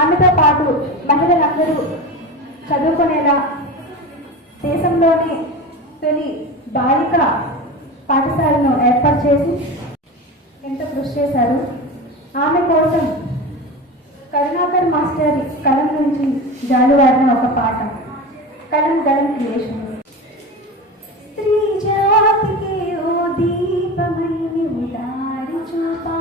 ఆమెతో పాటు మహిళలందరూ చదువుకునేలా దేశంలోని తొలి బాలిక పాఠశాలను ఏర్పాటు చేసి ఎంత కృషి చేశారు. ఆమె కోసం కరుణాకర్ మాస్టర్ కలం నుంచి జాలువారిన ఒక పాట కలం కలం క్రియేషన్. స్త్రీ జాతికి ఓ దీపమని ఉదారి చూపా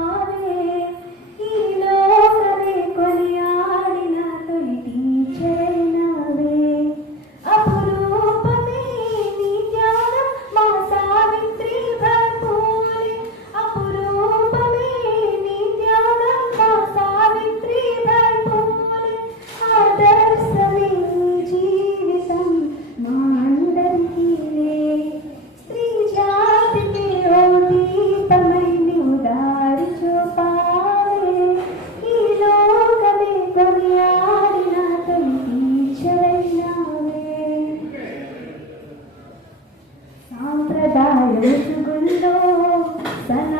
ముసుగుల్లో సల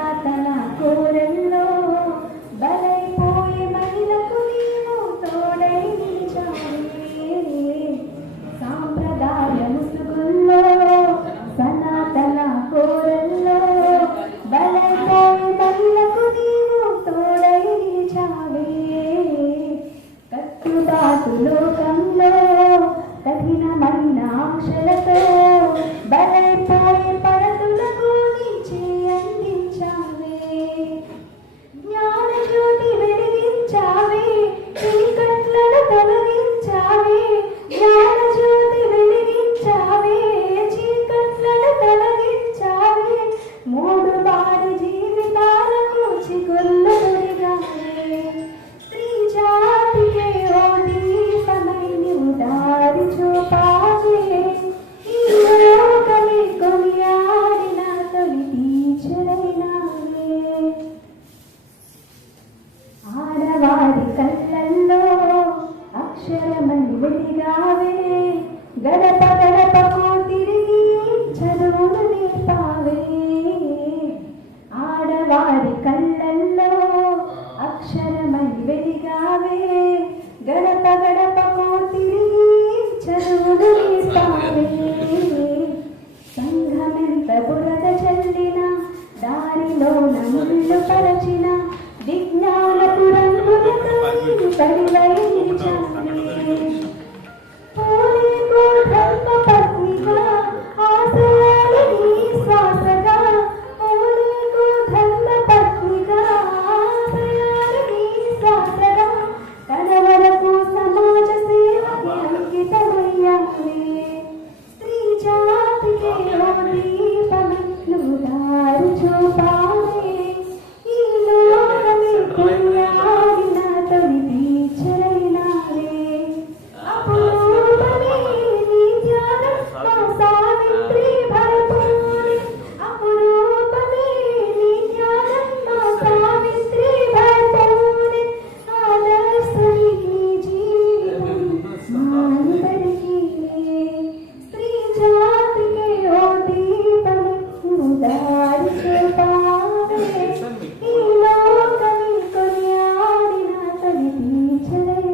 గడప గడపకు తిరిగి చదువులు నేర్పావే. ఆడవారి కళ్ళల్లో అక్షరమై వెలిగావే. గడప గడపకు తిరిగి చదువులు నేర్పావే. సంఘమెంత బురద చల్లిన దారిలో నముళ్ళు పరచిన విజ్ఞానపు రంగులతో తడివై Bye. Today.